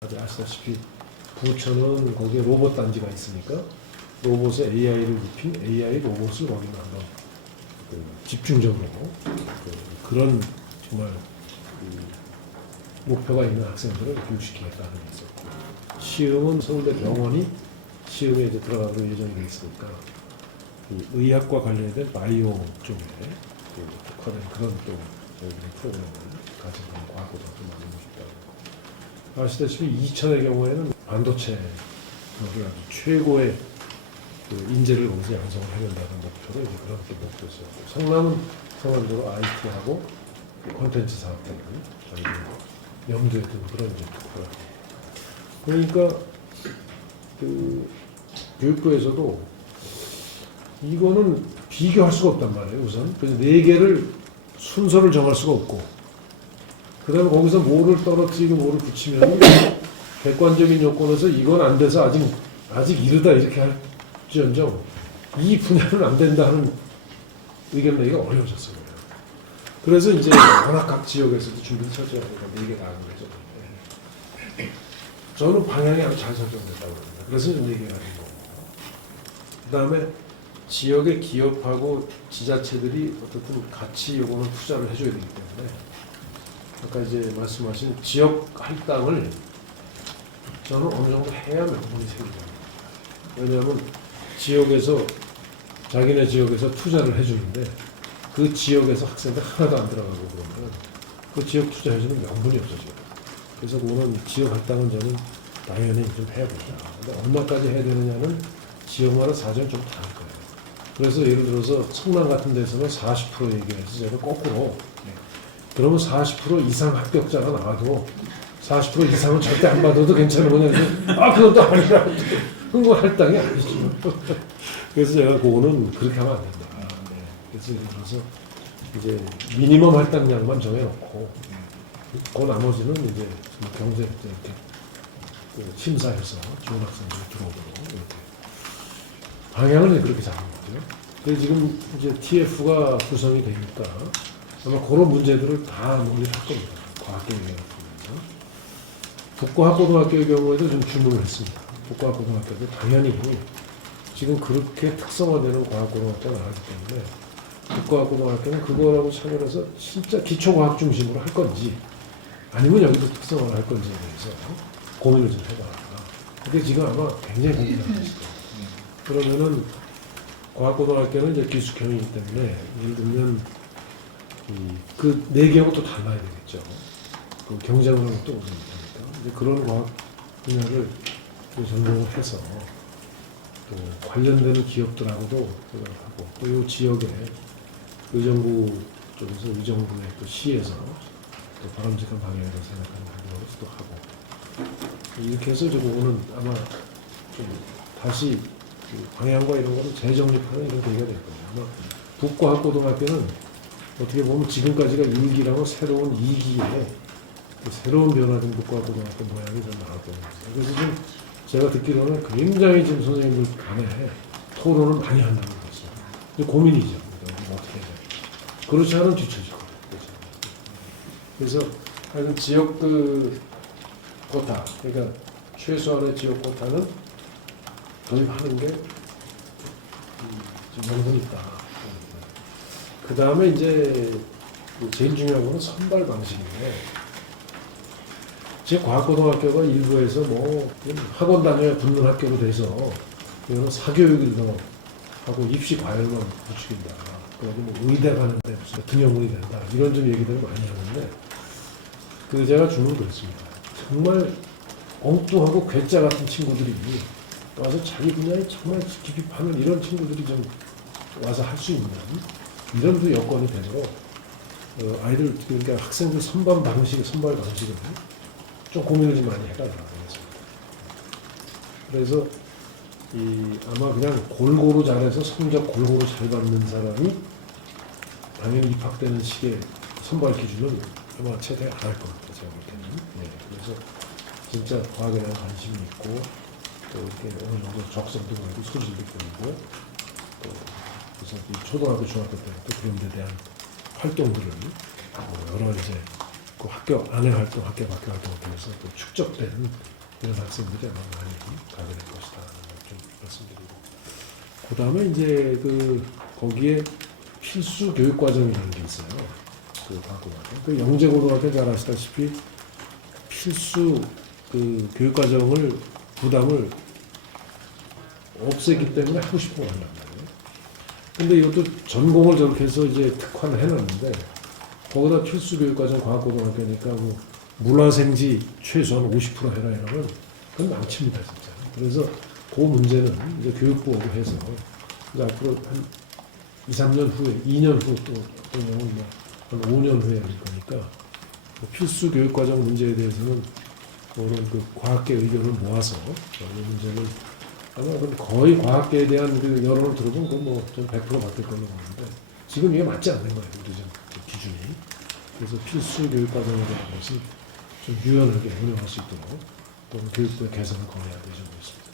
다들 아시다시피 부처는 거기에 로봇 단지가 있으니까 로봇에 AI를 입힌 AI 로봇을 거기는 한번 그 집중적으로 그, 런 정말 그 목표가 있는 학생들을 교육시키겠다는 게 있었고 시음은 서울대 병원이 시음에 이제 들어가는 예정이 돼 있으니까 이 의학과 관련된 바이오 쪽에 그 특화된 그런 또 저희들이 프로그램을 그런 과학고등학교 만들고 싶다고 아시다시피 이천의 경우에는 반도체 아주 최고의 그 인재를 거기서 양성을 해낸다는 목표로 이제 그런 또 목표죠. 성남은 성남적으로 IT하고 콘텐츠 사업 등을 저희가 염두에 둔 그런 이제 특허라. 그러니까 그 교육부에서도 이거는 비교할 수가 없단 말이에요. 우선 그래서 네 개를 순서를 정할 수가 없고 그 다음에 거기서 뭐를 떨어뜨리고 뭐를 붙이면 객관적인 요건에서 이건 안 돼서 아직 아직 이르다 이렇게 할지언정 이 분야는 안 된다 하는 의견 내기가 어려워졌어요. 그래서 이제 워낙 각 지역에서도 준비를 철저히 하니까 네개 다 하는 거죠. 네. 저는 방향이 아주 잘 설정됐다고 합니다. 그래서 네 개가 된 거고. 그 다음에 지역의 기업하고 지자체들이 어떻든 같이 요거는 투자를 해줘야 되기 때문에 아까 이제 말씀하신 지역 할당을 저는 어느 정도 해야 명분이 생기죠. 왜냐하면 지역에서 자기네 지역에서 투자를 해주는데 그 지역에서 학생들 하나도 안 들어가고 그러면 그 지역 투자해주는 명분이 없어져요. 그래서 그거는 지역 할당은 저는 당연히 좀 된다. 근데 얼마까지 해야 되느냐는 지역마다 사정이 좀 다를 거예요. 그래서 예를 들어서 성남 같은 데서는 40% 얘기해서 제가 거꾸로 그러면 40% 이상 합격자가 나와도 40% 이상은 절대 안 받아도 괜찮은 거냐? 아, 또 아니라. 그건 할당이 아니죠. 그래서 제가 그거는 그렇게 하면 안 된다. 네. 그래서 예를 들어서 이제 미니멈 할당량만 정해놓고 그 나머지는 이제 뭐 경제 이렇게 그 심사해서 좋은 학생들이 들어오도록 이렇게 방향을 그렇게 잡은 거죠. 근데 지금 이제 TF가 구성이 되니까 아마 그런 문제들을 다 논의를 할 겁니다. 과학교육에 같은 북과학고등학교의 경우에도 좀 주문을 했습니다. 북과학고등학교도 당연히 지금 그렇게 특성화되는 과학고등학교가 나가기 때문에 북과학고등학교는 그거라고 참여해서 진짜 기초과학 중심으로 할 건지 아니면 여기도 특성화를 할 건지에 대해서 고민을 좀 해봐라. 근데 지금 아마 굉장히 고민을 하고 있어요. 그러면은 과학고등학교는 이제 기숙형이기 때문에 예를 들면 그 네 개하고 또 달라야 되겠죠. 그 경쟁을 하면 또 어렵니까? 이제 그런 과학 분야를 또 전공을 해서 또 관련되는 기업들하고도 하고 또 이 지역에 의정부 쪽에서 의정부의 또 시에서 또 바람직한 방향으로 생각하는 또 하고 이렇게 해서 좀 오는 아마 좀 다시 그 방향과 이런 거를 재정립하는 이런 계기가 될 거예요. 아마 북과학고등학교는 어떻게 보면 지금까지가 1기라고 새로운 2기에 새로운 변화된 북과학고등학교 모양이 좀 나올 겁니다. 그래서 지금 제가 듣기로는 굉장히 지금 선생님들 간에 토론을 많이 한다는 거죠. 고민이죠. 어떻게 해야. 그렇지 않으면. 그렇죠. 그래서 하여튼 지역 그 코타, 그러니까 최소한의 지역 코타는 도입하는 게 음, 좀 명분이 있다. 그 다음에 이제 그 제일 중요한 거는 선발 방식인데 제 과학고등학교가 일부에서 뭐 학원 다녀야 붙는 학교로 돼서 이거는 사교육을 더 하고 입시 과열만 부추긴다. 그리고 뭐 의대 가는데 무슨 등용이 된다. 이런 좀 얘기들을 많이 하는데 그 제가 주문 그랬습니다. 정말 엉뚱하고 괴짜 같은 친구들이 와서 자기 분야에 정말 깊이 파는 이런 친구들이 좀 와서 할 수 있는 이런 그 여건이 되도록 어, 아이들 그러니까 학생들 선반 방식 선발 방식은 좀 고민을 좀 많이 했습니다. 그래서 이 아마 그냥 골고루 잘해서 성적 골고루 잘 받는 사람이 당연히 입학되는 시기에 선발 기준은 아마 채택 안할 것 같아요. 제가 볼 때는. 네, 그래서 진짜 과학에 대한 관심이 있고 또 이렇게 어느 정도 적성도 보이고 소질도 보이고 또 그래서 이 초등학교 중학교 때또 그런 데 대한 활동들을 뭐 여러 이제 그 학교 안에 활동, 학교 밖에 활동을 통해서 또 축적된 이런 학생들이 아마 많이 가게 될 것이다. 좀 말씀드리고. 그 다음에 이제 그 거기에 필수 교육 과정이라는 게 있어요. 그 과학고등학교. 그 영재고등학교 잘 아시다시피 필수 그 교육 과정을 부담을 없애기 때문에 하고 한단 말이에요. 근데 이것도 전공을 저렇게 해서 이제 특화를 해놨는데 거기다 필수 교육과정 과학고등학교니까 뭐 문화생지 최소한 50% 해라 이러면 그건 망칩니다 진짜. 그래서 그 문제는 이제 교육부하고 해서 이제 앞으로 한 2, 3년 후에 2년 후또 어떤 경우는 뭐한 5년 후에 할 거니까 그 필수 교육과정 문제에 대해서는 그런 그 과학계 의견을 모아서 이 문제를 아마 그건 거의 과학계에 대한 그 여론을 들어보면 그건 뭐좀 100% 바뀔 걸로 보는데 지금 이게 맞지 않는 거예요 우리 지금 그 기준이 그래서 필수 교육 과정에 대한 것이 좀 유연하게 운영할 수 있도록 또는 교육부의 개선을 권해야 되지 않겠습니다.